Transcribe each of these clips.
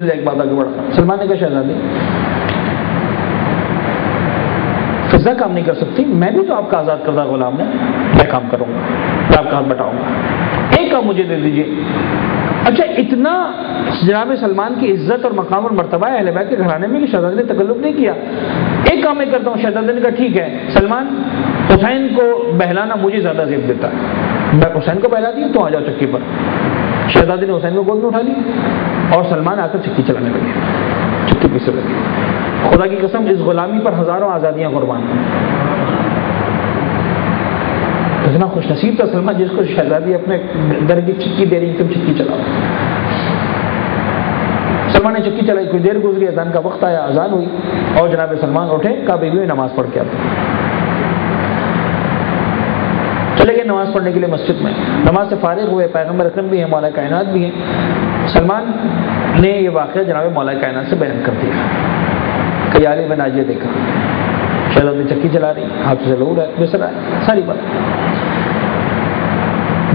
ایک بات آگے بڑھا. سلمان نے کہا شہزادی فضا کام نہیں کر سکتی, میں بھی تو آپ کا آزاد کردہ غلام ہوں, میں کام کروں گا, میں آپ کا ہاتھ بٹاؤں گا, ایک کام مجھے دے دیجیے. اچھا اتنا جناب سلمان کی عزت اور مقام اور مرتبہ ہے اہل بیت کے گھرانے میں کہ شہزادے نے تکلف نہیں کیا, ایک کام میں کرتا ہوں. شہزادے نے کہا ٹھیک ہے سلمان, حسین کو بہلانا مجھے زیادہ زیب دیتا ہے, میں حسین کو بہلا دیا, تو آ جاؤ چکی پر. شہزادے نے حسین کو گود میں اٹھا لیا اور سلمان آ کر چکی چلانے لگے, چکی پیسے لگے. خدا کی قسم اس غلامی پر ہزاروں آزادیاں قربان ہیں. اتنا خوش نصیب تھا سلمان جس کو شہزادی اپنے در کی چکی دے رہی, تم چکی چلاؤ. سلمان نے چکی چلائی, کچھ دیر گزری, اذان کا وقت آیا, اذان ہوئی اور جناب سلمان اٹھے, کہا بیوی نماز پڑھ کے آتے. چلے گئے نماز پڑھنے کے لیے مسجد میں. نماز سے فارغ ہوئے, پیغمبر اکرم بھی ہیں, مولا کائنات بھی ہیں. سلمان نے یہ واقعہ جناب مولا کائنات سے بیان کر دیا کہ یا علی میں نے آج یہ دیکھا, شہزادی چکی چلا رہی, ہاتھ سے لو رہا ہے, بسر رہا ہے, ساری بات.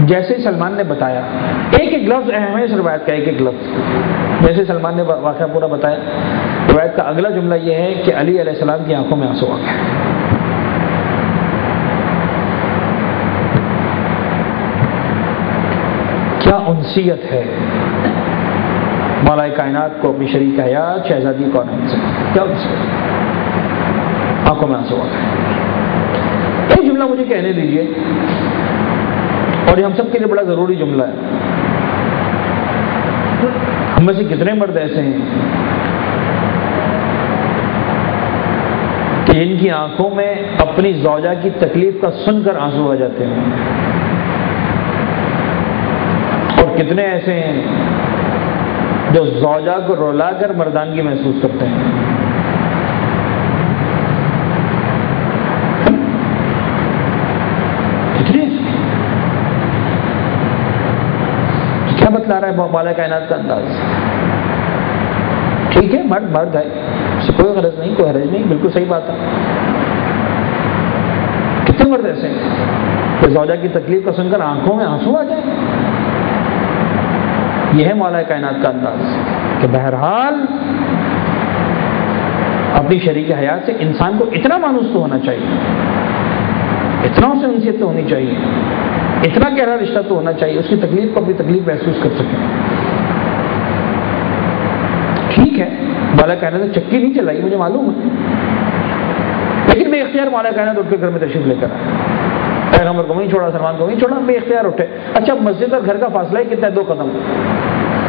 جیسے ہی سلمان نے بتایا, ایک ایک لفظ اہم ہے اس روایت کا, ایک ایک لفظ. جیسے سلمان نے واقعہ پورا بتایا, روایت کا اگلا جملہ یہ ہے کہ علی علیہ السلام کی آنکھوں میں آنسو آ گئے. کیا انسیت ہے مولا کائنات کو اپنی شریک حیات شہزادی کونین سے, کیا انسیت, آنکھوں میں آنسو آ گئے. ایک جملہ مجھے کہنے دیجئے, اور یہ ہم سب کے لیے بڑا ضروری جملہ ہے. ہم میں سے کتنے مرد ایسے ہیں کہ ان کی آنکھوں میں اپنی زوجہ کی تکلیف کا سن کر آنسو آ جاتے ہیں, اور کتنے ایسے ہیں جو زوجہ کو رولا کر مردانگی محسوس کرتے ہیں. کیا بتلا رہا ہے مولا کائنات کا انداز. ٹھیک ہے مرد مرد ہے, اس سے کوئی غرض نہیں, کوئی حرج نہیں, بالکل صحیح بات ہے. کتنے مرد ایسے ہیں کہ زوجہ کی تکلیف کو سن کر آنکھوں میں آنسو آ جائیں. یہ ہے مولا کائنات کا انداز کہ بہرحال اپنی شریک حیات سے انسان کو اتنا مانوس تو ہونا چاہیے, اتنا اسے انسیت تو ہونی چاہیے, اتنا گہرا رشتہ تو ہونا چاہیے, اس کی تکلیف کو اپنی تکلیف محسوس کر سکیں. ٹھیک ہے مولا کائنات نے چکی نہیں چلائی, مجھے معلوم ہے, لیکن بے اختیار مولا کائنات اٹھ کے گھر میں تشریف لے کر آئے. پیغمبر کو نہیں چھوڑا, سلمان کو نہیں چھوڑا, بے اختیار اٹھے. اچھا مسجد اور گھر کا فاصلہ ہے کتنا ہے, 2 قدم.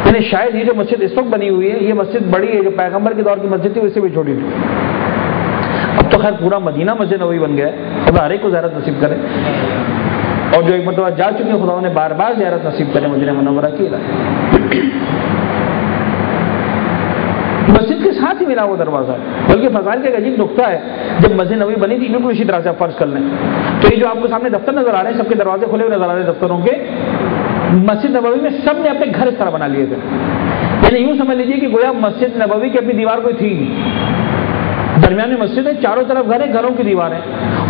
یعنی شاید یہ جو مسجد اس وقت بنی ہوئی ہے یہ مسجد بڑی ہے, جو پیغمبر کے دور کی مسجد تھی اس سے بھی چھوٹی تھی. اب تو خیر پورا مدینہ مسجد نبوی بن گیا ہے, خدا ہر ایک کو زیارت نصیب کرے, اور جو ایک مرتبہ جا چکے ہیں خدا نے بار بار زیارت نصیب کرے مدینہ منورہ کی. مسجد کے ساتھ ہی ملا وہ دروازہ ہے, بلکہ فضائل کا ایک عجیب نقطہ ہے, جب مسجد نبوی بنی تھی بالکل اسی طرح سے آپ فرض کر لیں تو یہ جو آپ کو سامنے دفتر نظر آ رہے ہیں, سب کے دروازے کھلے ہوئے نظر آ رہے ہیں دفتروں کے, مسجد نبوی میں سب نے اپنے گھر اس طرح بنا لیے تھے. یعنی یوں سمجھ لیجیے کہ گویا مسجد نبوی کی اپنی دیوار کوئی تھی نہیں, درمیان میں مسجد ہے, چاروں طرف گھر ہیں, گھروں کی دیواریں,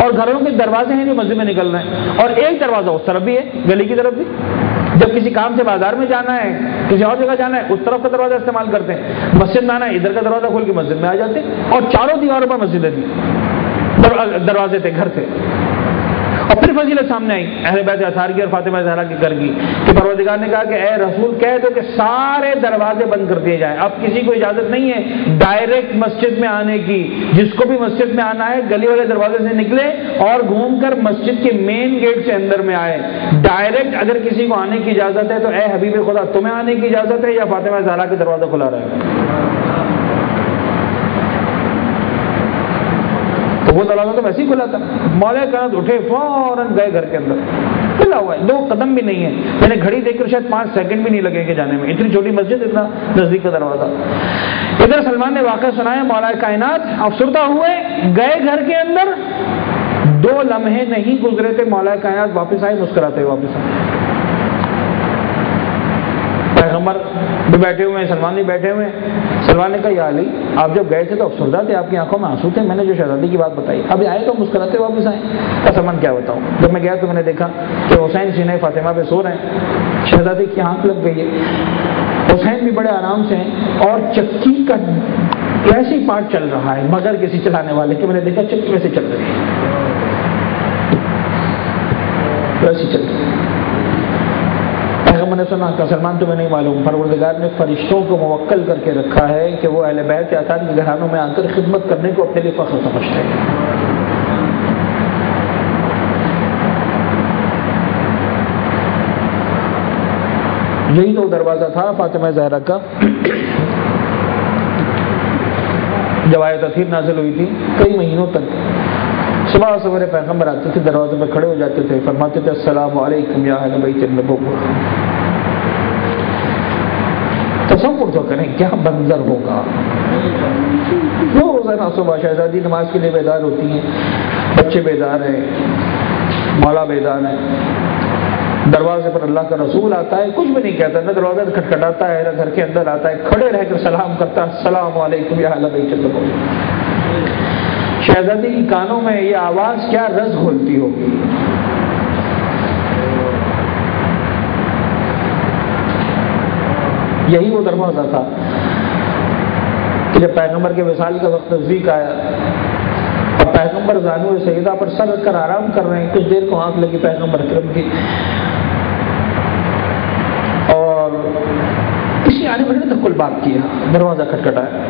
اور گھروں کے دروازے ہیں جو مسجد میں نکل رہے ہیں, اور ایک دروازہ اس طرف بھی ہے گلی کی طرف بھی. جب کسی کام سے بازار میں جانا ہے, کسی اور جگہ جانا ہے, اس طرف کا دروازہ استعمال کرتے ہیں. مسجد میں آنا ہے, ادھر کا دروازہ کھول کے مسجد میں آ جاتے ہیں, اور چاروں دیواروں پر مسجدیں تھی, دروازے تھے, گھر تھے. اور پھر فضیلت سامنے آئی اہل بیت اطہار کی اور فاطمہ زہرا کی گھر کی, کہ پروردگار نے کہا کہ اے رسول کہہ دو کہ سارے دروازے بند کر دیے جائیں, اب کسی کو اجازت نہیں ہے ڈائریکٹ مسجد میں آنے کی. جس کو بھی مسجد میں آنا ہے گلی والے دروازے سے نکلے اور گھوم کر مسجد کے مین گیٹ سے اندر میں آئے. ڈائریکٹ اگر کسی کو آنے کی اجازت ہے تو اے حبیب خدا تمہیں آنے کی اجازت ہے یا فاطمہ زہرا کا دروازہ کھلا رہے؟ تو وہ دروازہ تو ویسے ہی کھلا تھا. مولا کائنات اٹھے فوراً گئے گھر کے اندر, کھلا ہوا ہے, 2 قدم بھی نہیں ہے. میں نے گھڑی دیکھ کر شاید 5 سیکنڈ بھی نہیں لگیں گے جانے میں, اتنی چھوٹی مسجد, اتنا نزدیک کا دروازہ. ادھر سلمان نے واقعہ سنایا, مولا کائنات افسردہ ہوئے, گئے گھر کے اندر, 2 لمحے نہیں گزرے تھے مولا کائنات واپس آئے, مسکراتے ہوئے واپس آئے. پیغمبر بھی بیٹھے ہوئے ہیں, سلمان بھی بیٹھے ہوئے ہیں. سلمان نے کہا یا علی آپ جب گئے تھے تو افسردہ تھے, آپ کی آنکھوں میں آنسو تھے, میں نے جو شہزادی کی بات بتائی ابھی آئے تو مسکراتے واپس آئے. تو سلمان کیا بتاؤں, جب میں گیا تو میں نے دیکھا کہ حسین سینہ فاطمہ پہ سو رہے ہیں, شہزادی کی آنکھ لگ گئی ہے. حسین بھی بڑے آرام سے ہیں اور چکی کا ایسے ہی پارٹ چل رہا ہے مگر کسی چلانے والے کہ میں نے دیکھا چکی ویسے چل رہی ہے، ویسے چل رہی ہے۔ پیغمبر نے سنا کہ سلمان تمہیں نہیں معلوم، پروردگار نے فرشتوں کو موکل کر کے رکھا ہے کہ وہ اہل بیت اطہار کے گھرانوں میں آ کر خدمت کرنے کو اپنے لیے فخر سمجھتے ہیں۔ یہی تو دروازہ تھا فاطمہ زہرا کا۔ جب آیت تطہیر نازل ہوئی تھی کئی مہینوں تک صبح سویرے پیغمبر آتے تھے، دروازے پہ کھڑے ہو جاتے تھے، فرماتے تھے السلام علیکم یا اہل بیت النبوہ۔ تصور تو کریں کیا منظر ہوگا۔ روزانہ صبح شہزادی نماز کے لیے بیدار ہوتی ہیں، بچے بیدار ہیں، مولا بیدار ہیں، دروازے پر اللہ کا رسول آتا ہے، کچھ بھی نہیں کہتا، نہ دروازہ کھٹکھٹاتا ہے نہ گھر کے اندر آتا ہے، کھڑے رہ کر سلام کرتا ہے السلام علیکم یا اہل بیت النبوہ۔ شہزادی کی کانوں میں یہ آواز کیا رز گھولتی ہوگی۔ یہی وہ دروازہ تھا کہ جب پیغمبر کے وصال کا وقت نزدیک آیا اور پیغمبر زانو سیدہ پر سر رکھ کر آرام کر رہے ہیں، کچھ دیر کو آنکھ لگی پیغمبر اکرم کی اور کسی آنے والے نے دھکل بات کیا، دروازہ کھٹکھٹایا۔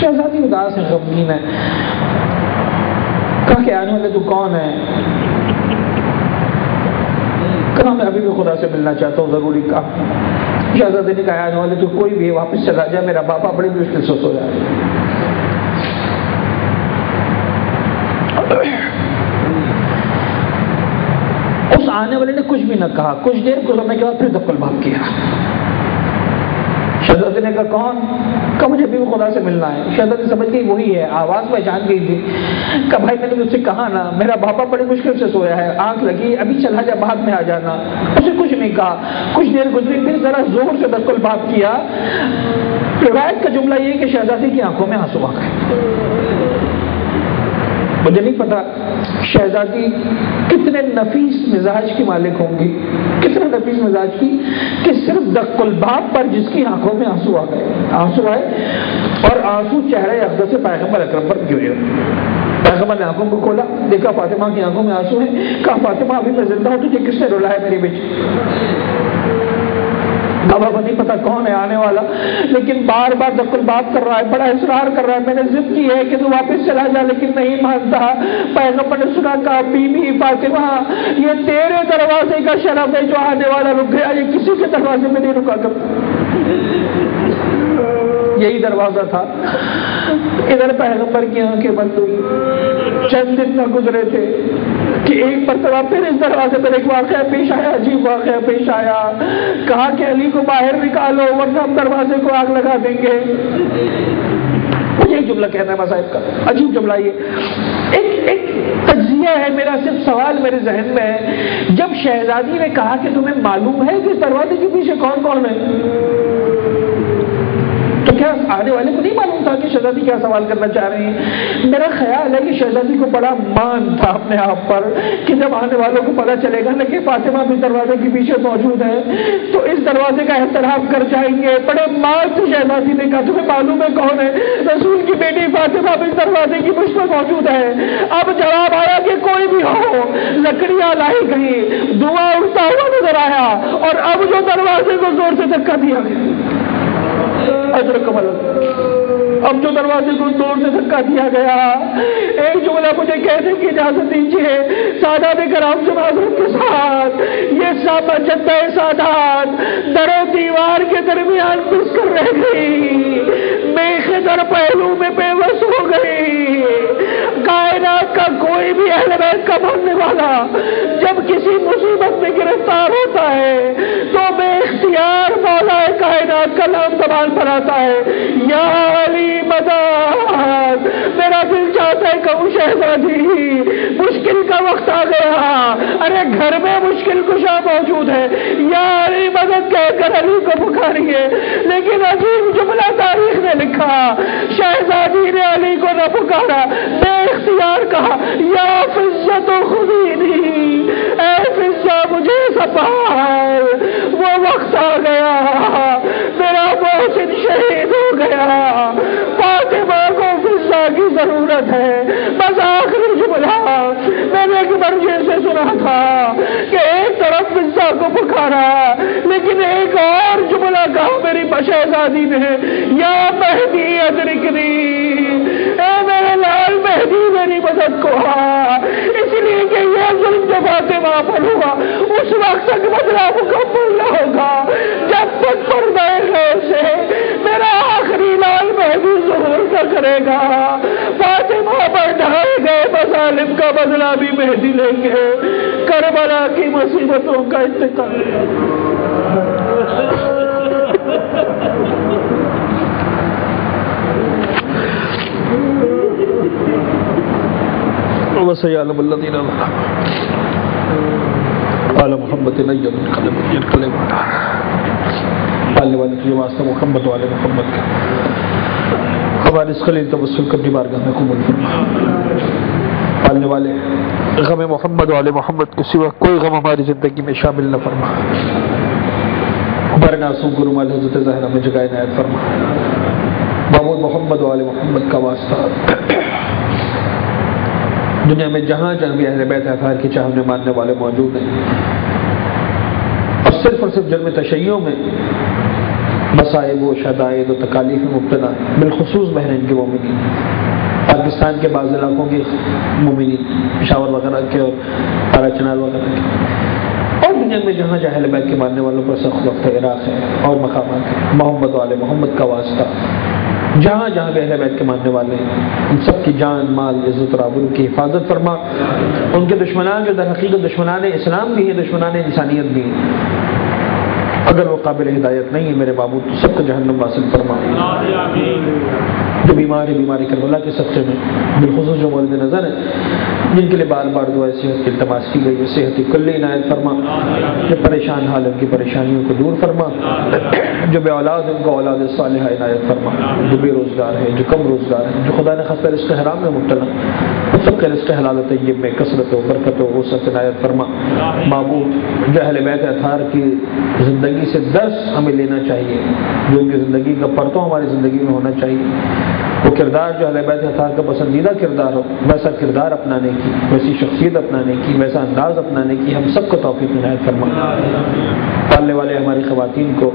شہزادی اداس ہے، غمگین ہے، کہا کہ آنے والے تو کون ہے؟ کہا میں ابھی بھی خدا سے ملنا چاہتا ہوں، ضروری کہا۔ شہزادی نے کہا آنے والے تو کوئی بھی ہے، واپس چلا جا، میرا باپا بڑی مشکل سے سو جائے۔ اس آنے والے نے کچھ بھی نہ کہا، کچھ دیر گزرنے کے بعد پھر دھکل بات کیا۔ شہزادی نے کہا کون؟ کہا مجھے بھی خدا سے ملنا ہے۔ شہزادی سمجھ گئی وہی ہے، آواز پہچان گئی تھی۔ کہا بھائی میں نے مجھ سے کہا نا میرا باپا بڑی مشکل سے سویا ہے، آنکھ لگی، ابھی چلا جا، بعد میں آ جانا۔ اسے کچھ نہیں کہا، کچھ دیر گزری، پھر ذرا زور سے دھکل بات کیا۔ روایت کا جملہ یہ کہ شہزادی کی آنکھوں میں آنسو آ گئے۔ مجھے نہیں پتا شہزادی کتنے نفیس مزاج کی مالک ہوں گی، کتنے نفیس مزاج کی کہ صرف دق الباب پر جس کی آنکھوں میں آنسو آ گئے، آنسو آئے اور آنسو چہرے اقدس سے پیغمبر اکرم پر گرے۔ پیغمبر نے آنکھوں کو کھولا، دیکھا فاطمہ کی آنکھوں میں آنسو ہیں۔ کہا فاطمہ ابھی میں زندہ ہوں، تجھے کس نے رلایا میری بیٹی؟ اب نہیں پتا کون ہے آنے والا، لیکن بار بار دق الباب کر رہا ہے، بڑا اصرار کر رہا ہے، میں نے ضد کی ہے کہ تو واپس چلا جا، لیکن نہیں مانتا۔ پیغمبر نے سنا، کہا بی بی فاطمہ یہ تیرے دروازے کا شرف ہے، جو آنے والا رک گیا، یہ کسی کے دروازے میں نہیں رکا کر۔ یہی دروازہ تھا۔ ادھر پیغمبر کی آنکھیں بند ہوئی، چند دن نہ گزرے تھے کہ ایک مرتبہ پھر اس دروازے پر ایک واقعہ پیش آیا، عجیب واقعہ پیش آیا۔ کہا کہ علی کو باہر نکالو ورنہ ہم دروازے کو آگ لگا دیں گے۔ مجھے ایک جملہ کہنا ہے صاحب کا، عجیب جملہ یہ ایک تجزیہ ہے میرا، صرف سوال میرے ذہن میں ہے۔ جب شہزادی نے کہا کہ تمہیں معلوم ہے کہ اس دروازے کے پیچھے کون کون ہے، تو کیا آنے والے کو نہیں معلوم تھا کہ شہزادی کیا سوال کرنا چاہ رہی ہیں؟ میرا خیال ہے کہ شہزادی کو بڑا مان تھا اپنے آپ پر کہ جب آنے والوں کو پتہ چلے گا نا کہ فاطمہ بھی دروازے کے پیچھے موجود ہے تو اس دروازے کا احترام کر جائیں گے۔ بڑے مان سے شہزادی نے کہا تمہیں معلوم ہے کون ہے؟ رسول کی بیٹی فاطمہ بھی دروازے کی پشت پر موجود ہے۔ اب جواب آیا کہ کوئی بھی ہو، لکڑیاں لائی گئی، دھواں اڑتا ہوا نظر آیا اور اب جو دروازے کو زور سے دھکا دیا گیا، اب جو دروازے کو زور سے دھکا دیا گیا، ایک جملہ مجھے کہنے کی اجازت دیجیے سادات کرام سے معذرت کے ساتھ، یہ جدہ سادات در و دیوار کے درمیان گھس کر رہ گئی، میخ در پہلو میں بے بس ہو گئی۔ کائنات کا کوئی بھی اہل بیت کا ماننے والا جب کسی مصیبت میں گرفتار ہوتا ہے تو بے اختیار مولا کائنات کا نام زبان پر آتا ہے، یا علی مدد۔ میرا دل چاہتا ہے کہ شہزادی مشکل کا وقت آ گیا، ارے گھر میں مشکل کشا موجود ہے، یا علی مدد کہہ کر علی کو پکاریے، لیکن عجیب جملہ تاریخ نے لکھا، شہزادی نے علی کو نہ پکارا، بے اختیار کہا یا فضہ تو خدینی، اے فضہ مجھے سنبھال۔ وہ آ گیا، میرا محسن شہید ہو گیا، فاطمہ کو فضا کی ضرورت ہے۔ بس آخری جملہ میں نے ایک مرجع سے سنا تھا کہ ایک طرف فضا کو پکارا لیکن ایک اور جملہ کہا میری شہزادی نے، یا مہدی ادرکنی، اے میرے لال مہدی میری مدد کو آ، اس لیے کہ یہ ظلم جو فاطمہ پر ہوا اس وقت تک بدلہ مکمل نہ ہوگا جب تک پردہ غیب سے میرا آخری لال مہدی ظہور نہ کرے گا۔ فاطمہ پر ڈھائے گئے مظالم کا بدلہ بھی مہدی لیں گے، کربلا کی مصیبتوں کا انتقام۔ وسيعلم الذين قال محمد ينقلب والے کے واسطے محمد والے محمد کا ہمارے اس خلیل توسل کرنی بارگاہ میں قبول فرما۔ پالنے والے غم محمد والے محمد کے سوا کوئی غم ہماری زندگی میں شامل نہ فرما۔ برناسوں کو رومال حضرت زہرا میں جگائے عنایت فرما۔ معبود محمد والے محمد کا واسطہ دنیا میں جہاں جہاں بھی اہل بیت اطہار کی چاہنے ماننے والے موجود ہیں اور صرف جرم تشیع میں مصائب و شدائد و تکالیف میں مبتلا، بالخصوص بحرین کے مومنین، پاکستان کے بعض علاقوں کے مومنین، پشاور وغیرہ کے اور تارا چنار وغیرہ کے، اور دنیا میں جہاں جہاں اہل بیت کے ماننے والوں پر سخت وقت عراق ہے اور مقامات ہے، محمد والے محمد کا واسطہ جہاں جہاں بھی اہل بیت کے ماننے والے ہیں ان سب کی جان مال عزت اور آبرو کی حفاظت فرما۔ ان کے دشمنان جو در حقیقت دشمنان اسلام بھی ہیں، دشمنان انسانیت بھی ہیں، اگر وہ قابل ہدایت نہیں ہے میرے معبود تو سب کو جہنم واصل فرما۔ جو بیمار ہے بیماری کربلا کے سطح میں، بالخصوص جو مورد نظر ہیں جن کے لیے بار بار دعائے صحت کی التماس کی گئی ہے، صحت کلی عنایت فرما۔ جو پریشان حال ان کی پریشانیوں کو دور فرما، جو بے اولاد ان کو اولاد صالحہ عنایت فرما، جو بے روزگار ہے، جو کم روزگار ہے، جو خدا نے خاص پر رزق حرام میں مبتلا ان سب کے رزق حلال طیب میں کثرت و برکت و وسعت عنایت فرما۔ معبود جو اہل بیت اطہار کی زندگی سے درس ہمیں لینا چاہیے، جو ان کی زندگی کا پرتو ہماری زندگی میں ہونا چاہیے، وہ کردار جو اہل بیت اطہار کا پسندیدہ کردار ہو، ویسا کردار اپنانے کی، ویسی شخصیت اپنانے کی، ویسا انداز اپنانے کی ہم سب کو توفیق عنایت فرما۔ پالنے والے ہماری خواتین کو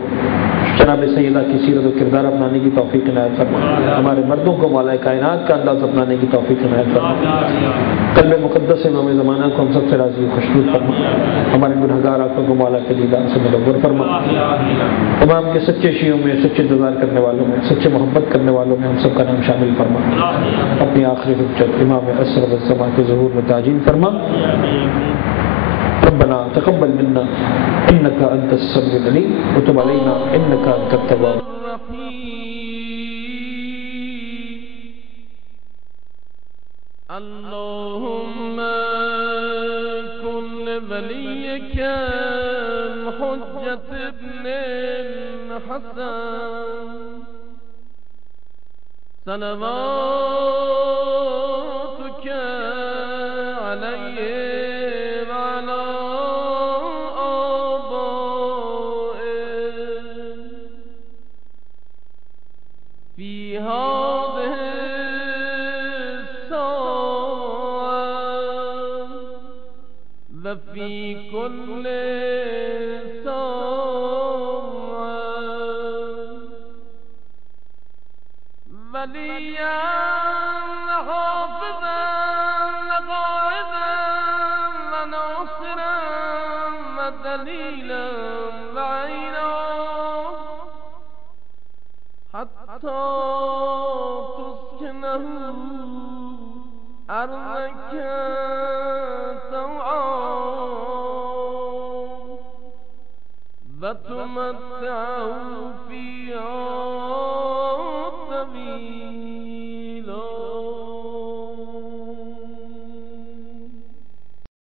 جناب سیدہ کی سیرت و کردار اپنانے کی توفیق عنایت فرما، ہمارے مردوں کو مولا کائنات کا انداز اپنانے کی توفیق عنایت فرما۔ قلب مقدس امام زمانہ کو ہم سب سے راضی و خوشنود فرما، ہمارے گنہگار آنکھوں کو مولا کے دیدار سے منور فرما۔ امام کے سچے شیعوں میں، سچے انتظار کرنے والوں میں، سچے محبت کرنے والوں میں ہم سب کا نام شامل فرما۔ اپنی آخری حجت امام اسرف الزمان کے ظہور میں تعجیل فرما۔ ربنا تقبل منا انك انت السميع العليم وتب علينا انك انت التواب الرحيم۔ اللهم كن لوليك الحجة ابن الحسن صلواتك عليه وعلى آبائه في هذه الساعة وفي كل وليا حافظا قائدا وناصرا ودليلا وعينا حتى تسكنه أرضك طوعا وتمتعه فيها